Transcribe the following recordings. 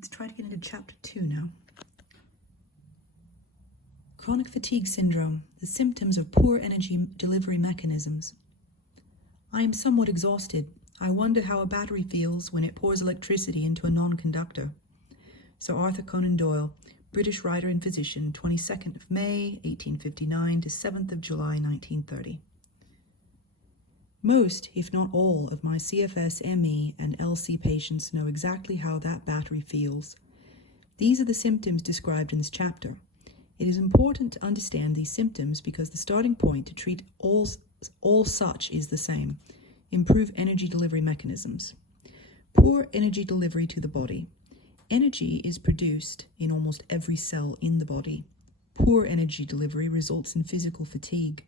Let's try to get into chapter 2 now. Chronic fatigue syndrome, the symptoms of poor energy delivery mechanisms. I am somewhat exhausted. I wonder how a battery feels when it pours electricity into a non-conductor. Sir Arthur Conan Doyle, British writer and physician, 22nd of May, 1859 to 7th of July, 1930. Most, if not all, of my CFS, ME, and LC patients know exactly how that battery feels. These are the symptoms described in this chapter. It is important to understand these symptoms because the starting point to treat all such is the same: improve energy delivery mechanisms. Poor energy delivery to the body. Energy is produced in almost every cell in the body. Poor energy delivery results in physical fatigue.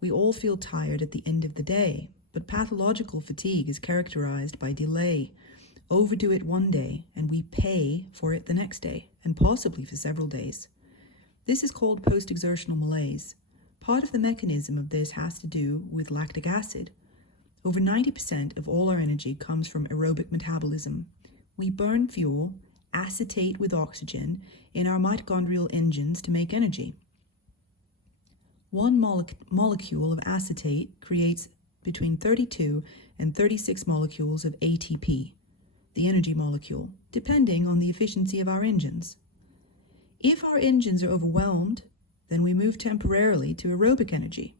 We all feel tired at the end of the day, but pathological fatigue is characterized by delay. Overdo it one day, and we pay for it the next day, and possibly for several days. This is called post-exertional malaise. Part of the mechanism of this has to do with lactic acid. Over 90% of all our energy comes from aerobic metabolism. We burn fuel, acetate with oxygen, in our mitochondrial engines to make energy. One molecule of acetate creates between 32 and 36 molecules of ATP, the energy molecule, depending on the efficiency of our engines. If our engines are overwhelmed, then we move temporarily to aerobic energy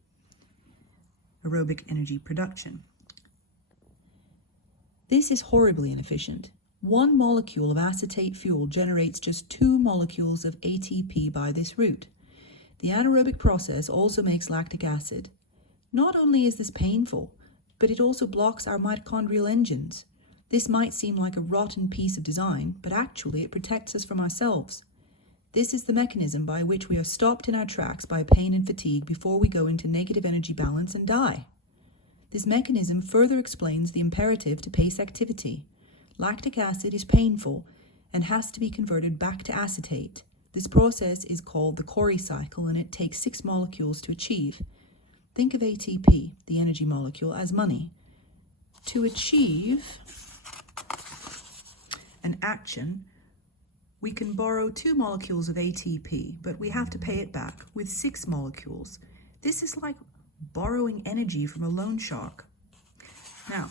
production. This is horribly inefficient. One molecule of acetate fuel generates just 2 molecules of ATP by this route. The anaerobic process also makes lactic acid. Not only is this painful, but it also blocks our mitochondrial engines. This might seem like a rotten piece of design, but actually it protects us from ourselves. This is the mechanism by which we are stopped in our tracks by pain and fatigue before we go into negative energy balance and die. This mechanism further explains the imperative to pace activity. Lactic acid is painful and has to be converted back to acetate. This process is called the Cori cycle, and it takes 6 molecules to achieve. Think of ATP, the energy molecule, as money. To achieve an action, we can borrow 2 molecules of ATP, but we have to pay it back with 6 molecules. This is like borrowing energy from a loan shark. Now,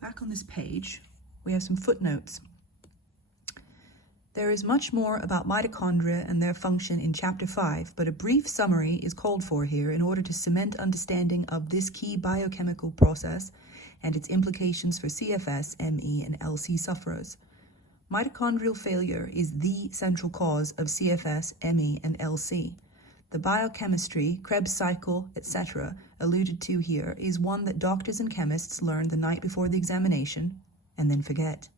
back on this page, we have some footnotes. There is much more about mitochondria and their function in Chapter 5, but a brief summary is called for here in order to cement understanding of this key biochemical process and its implications for CFS, ME, and LC sufferers. Mitochondrial failure is the central cause of CFS, ME, and LC. The biochemistry, Krebs cycle, etc., alluded to here is one that doctors and chemists learn the night before the examination and then forget.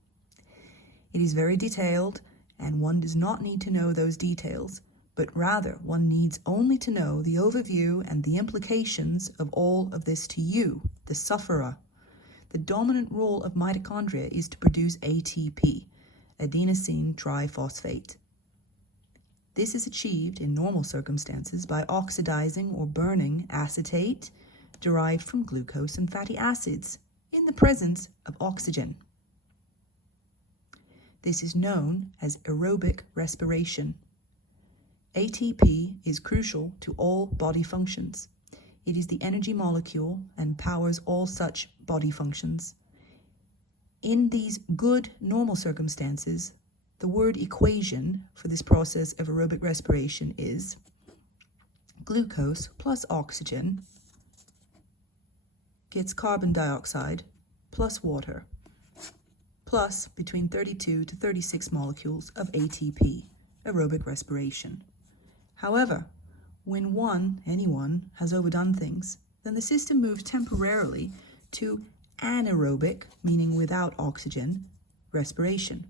It is very detailed, and one does not need to know those details, but rather one needs only to know the overview and the implications of all of this to you, the sufferer. The dominant role of mitochondria is to produce ATP, adenosine triphosphate. This is achieved in normal circumstances by oxidizing or burning acetate derived from glucose and fatty acids in the presence of oxygen. This is known as aerobic respiration. ATP is crucial to all body functions. It is the energy molecule and powers all such body functions. In these good normal circumstances, the word equation for this process of aerobic respiration is glucose plus oxygen gets carbon dioxide plus water, plus between 32 to 36 molecules of ATP, aerobic respiration. However, when anyone has overdone things, then the system moves temporarily to anaerobic, meaning without oxygen, respiration.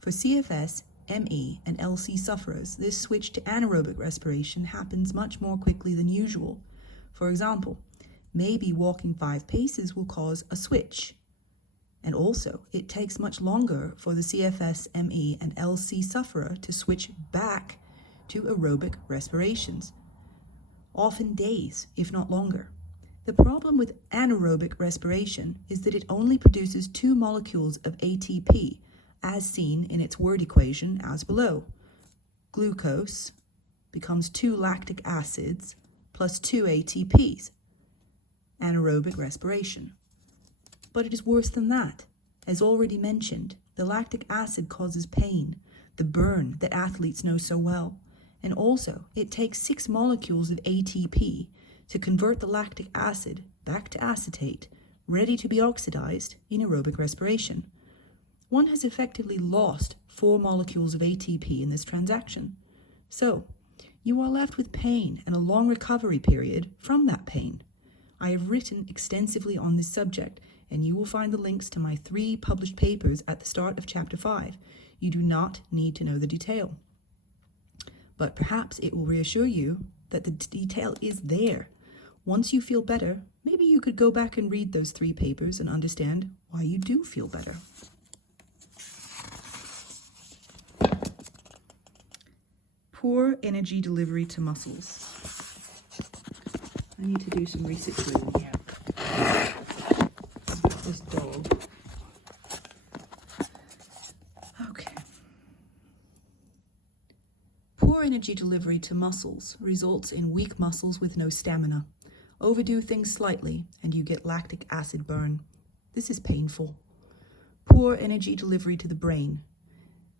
For CFS, ME, and LC sufferers, this switch to anaerobic respiration happens much more quickly than usual. For example, maybe walking 5 paces will cause a switch. And also, it takes much longer for the CFS, ME, and LC sufferer to switch back to aerobic respirations, often days, if not longer. The problem with anaerobic respiration is that it only produces 2 molecules of ATP, as seen in its word equation as below. Glucose becomes 2 lactic acids plus 2 ATPs. Anaerobic respiration. But it is worse than that. As already mentioned, the lactic acid causes pain, the burn that athletes know so well. And also, it takes 6 molecules of ATP to convert the lactic acid back to acetate, ready to be oxidized in aerobic respiration. One has effectively lost 4 molecules of ATP in this transaction. So, you are left with pain and a long recovery period from that pain. I have written extensively on this subject, and you will find the links to my 3 published papers at the start of Chapter 5. You do not need to know the detail. But perhaps it will reassure you that the detail is there. Once you feel better, maybe you could go back and read those 3 papers and understand why you do feel better. Poor energy delivery to muscles. I need to do some research with it. This dog. Okay. Poor energy delivery to muscles results in weak muscles with no stamina. Overdo things slightly and you get lactic acid burn. This is painful. Poor energy delivery to the brain.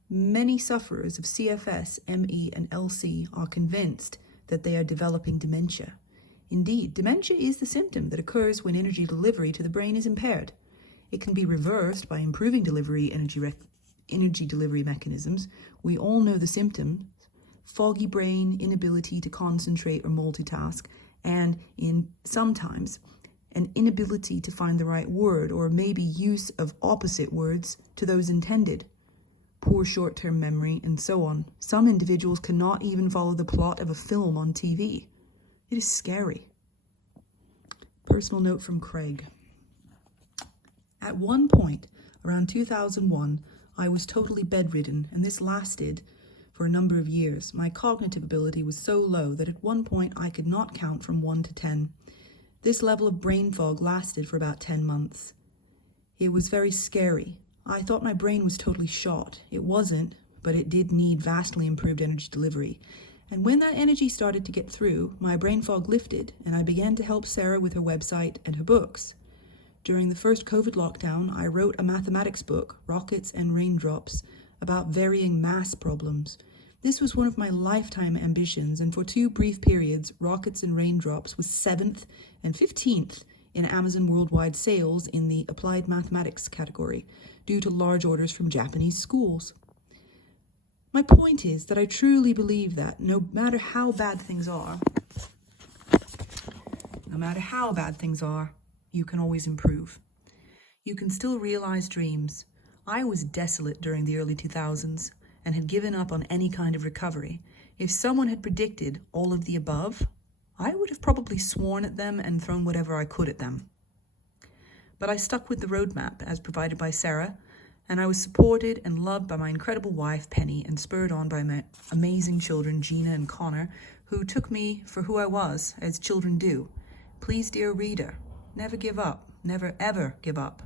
Many sufferers of CFS, ME, and LC are convinced that they are developing dementia. Indeed, dementia is the symptom that occurs when energy delivery to the brain is impaired. It can be reversed by improving energy delivery mechanisms. We all know the symptoms: foggy brain, inability to concentrate or multitask, and sometimes an inability to find the right word, or maybe use of opposite words to those intended. Poor short-term memory, and so on. Some individuals cannot even follow the plot of a film on TV. It is scary. Personal note from Craig. At one point, around 2001, I was totally bedridden, and this lasted for a number of years. My cognitive ability was so low that at one point I could not count from 1 to 10. This level of brain fog lasted for about 10 months. It was very scary. I thought my brain was totally shot. It wasn't, but it did need vastly improved energy delivery. And when that energy started to get through, my brain fog lifted, and I began to help Sarah with her website and her books. During the first COVID lockdown, I wrote a mathematics book, Rockets and Raindrops, about varying mass problems. This was one of my lifetime ambitions, and for 2 brief periods, Rockets and Raindrops was 7th and 15th in Amazon worldwide sales in the applied mathematics category, due to large orders from Japanese schools. My point is that I truly believe that no matter how bad things are, you can always improve. You can still realize dreams. I was desolate during the early 2000s and had given up on any kind of recovery. If someone had predicted all of the above, I would have probably sworn at them and thrown whatever I could at them. But I stuck with the roadmap as provided by Sarah, and I was supported and loved by my incredible wife, Penny, and spurred on by my amazing children, Gina and Connor, who took me for who I was, as children do. Please, dear reader, never give up. Never, ever give up.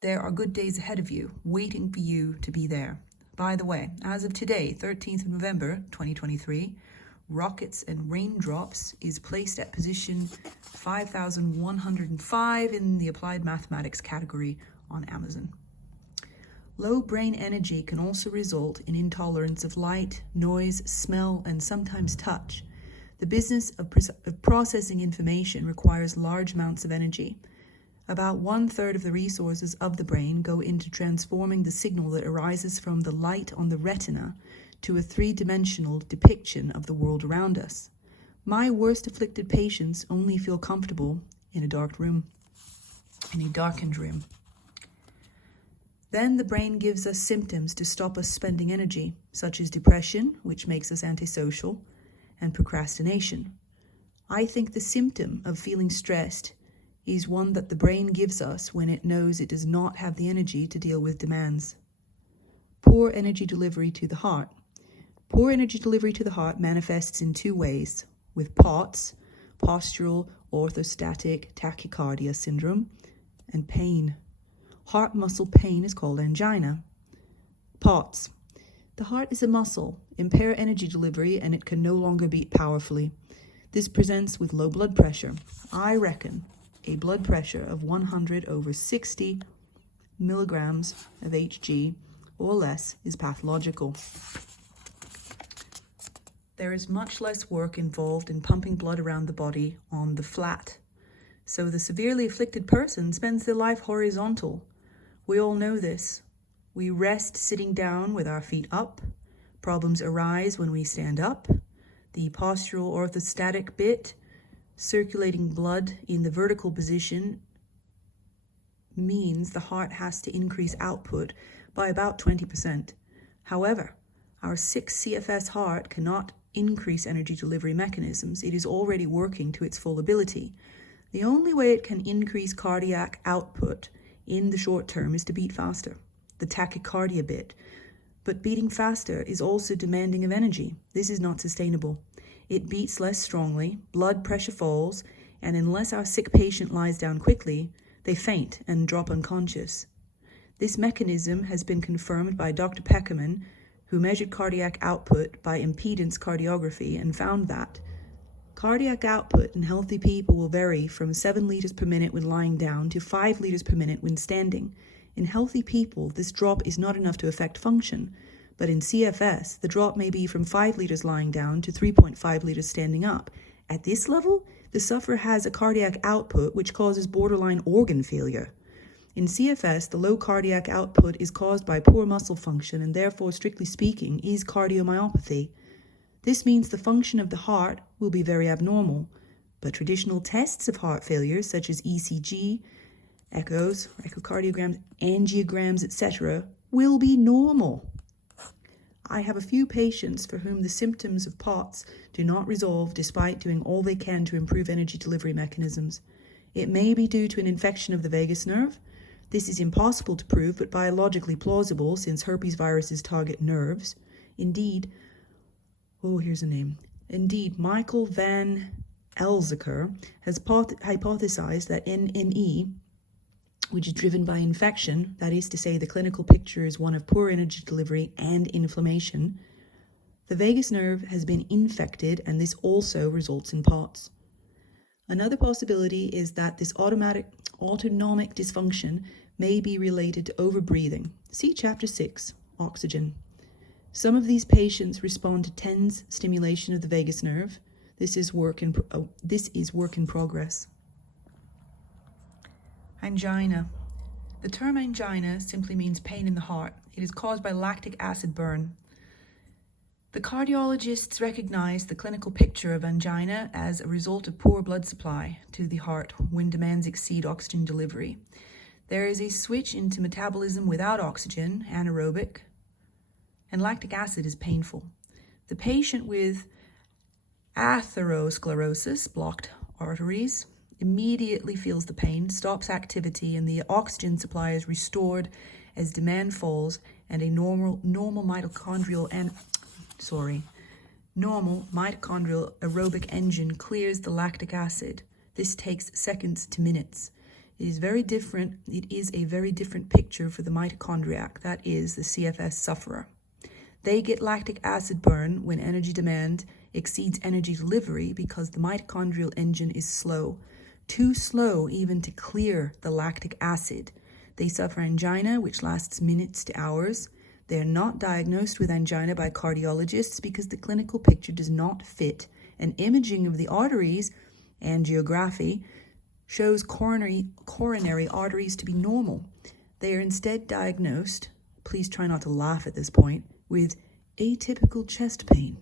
There are good days ahead of you, waiting for you to be there. By the way, as of today, 13th of November, 2023, Rockets and Raindrops is placed at position 5,105 in the applied mathematics category on Amazon. Low brain energy can also result in intolerance of light, noise, smell, and sometimes touch. The business of processing information requires large amounts of energy. About 1/3 of the resources of the brain go into transforming the signal that arises from the light on the retina to a 3-dimensional depiction of the world around us. My worst afflicted patients only feel comfortable in a darkened room. Then the brain gives us symptoms to stop us spending energy, such as depression, which makes us antisocial, and procrastination. I think the symptom of feeling stressed is one that the brain gives us when it knows it does not have the energy to deal with demands. Poor energy delivery to the heart. Poor energy delivery to the heart manifests in 2 ways, with POTS, postural orthostatic tachycardia syndrome, and pain. Heart muscle pain is called angina. POTS. The heart is a muscle, impair energy delivery, and it can no longer beat powerfully. This presents with low blood pressure. I reckon a blood pressure of 100/60 milligrams of Hg or less is pathological. There is much less work involved in pumping blood around the body on the flat. So the severely afflicted person spends their life horizontal. We all know this. We rest sitting down with our feet up. Problems arise when we stand up. The postural orthostatic bit, circulating blood in the vertical position, means the heart has to increase output by about 20%. However, our 6 CFS heart cannot increase energy delivery mechanisms. It is already working to its full ability. The only way it can increase cardiac output in the short term is to beat faster, the tachycardia bit. But beating faster is also demanding of energy. This is not sustainable. It beats less strongly, blood pressure falls, and unless our sick patient lies down quickly, they faint and drop unconscious. This mechanism has been confirmed by Dr. Peckerman, who measured cardiac output by impedance cardiography and found that cardiac output in healthy people will vary from 7 liters per minute when lying down to 5 liters per minute when standing. In healthy people, this drop is not enough to affect function, but in CFS, the drop may be from 5 liters lying down to 3.5 liters standing up. At this level, the sufferer has a cardiac output which causes borderline organ failure. In CFS, the low cardiac output is caused by poor muscle function and therefore, strictly speaking, is cardiomyopathy. This means the function of the heart will be very abnormal, but traditional tests of heart failure, such as ECG, echoes, echocardiograms, angiograms, etc., will be normal. I have a few patients for whom the symptoms of POTS do not resolve despite doing all they can to improve energy delivery mechanisms. It may be due to an infection of the vagus nerve. This is impossible to prove, but biologically plausible since herpes viruses target nerves. Indeed, Michael van Elzeker has hypothesized that NME, which is driven by infection, that is to say the clinical picture is one of poor energy delivery and inflammation, the vagus nerve has been infected and this also results in POTS. Another possibility is that this autonomic dysfunction may be related to overbreathing. See Chapter 6, Oxygen. Some of these patients respond to TENS stimulation of the vagus nerve. This is work in progress. Angina. The term angina simply means pain in the heart. It is caused by lactic acid burn. The cardiologists recognize the clinical picture of angina as a result of poor blood supply to the heart when demands exceed oxygen delivery. There is a switch into metabolism without oxygen, anaerobic, and lactic acid is painful. The patient with atherosclerosis, blocked arteries, immediately feels the pain, stops activity, and the oxygen supply is restored as demand falls and a normal mitochondrial aerobic engine clears the lactic acid. This takes seconds to minutes. It is a very different picture for the mitochondriac, that is, the CFS sufferer. They get lactic acid burn when energy demand exceeds energy delivery because the mitochondrial engine is slow. Too slow even to clear the lactic acid. They suffer angina, which lasts minutes to hours. They are not diagnosed with angina by cardiologists because the clinical picture does not fit, and imaging of the arteries, angiography, shows coronary arteries to be normal. They are instead diagnosed, please try not to laugh at this point, with atypical chest pain.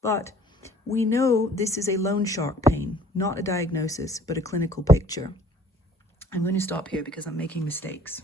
But we know this is a loan shark pain, not a diagnosis, but a clinical picture. I'm going to stop here because I'm making mistakes.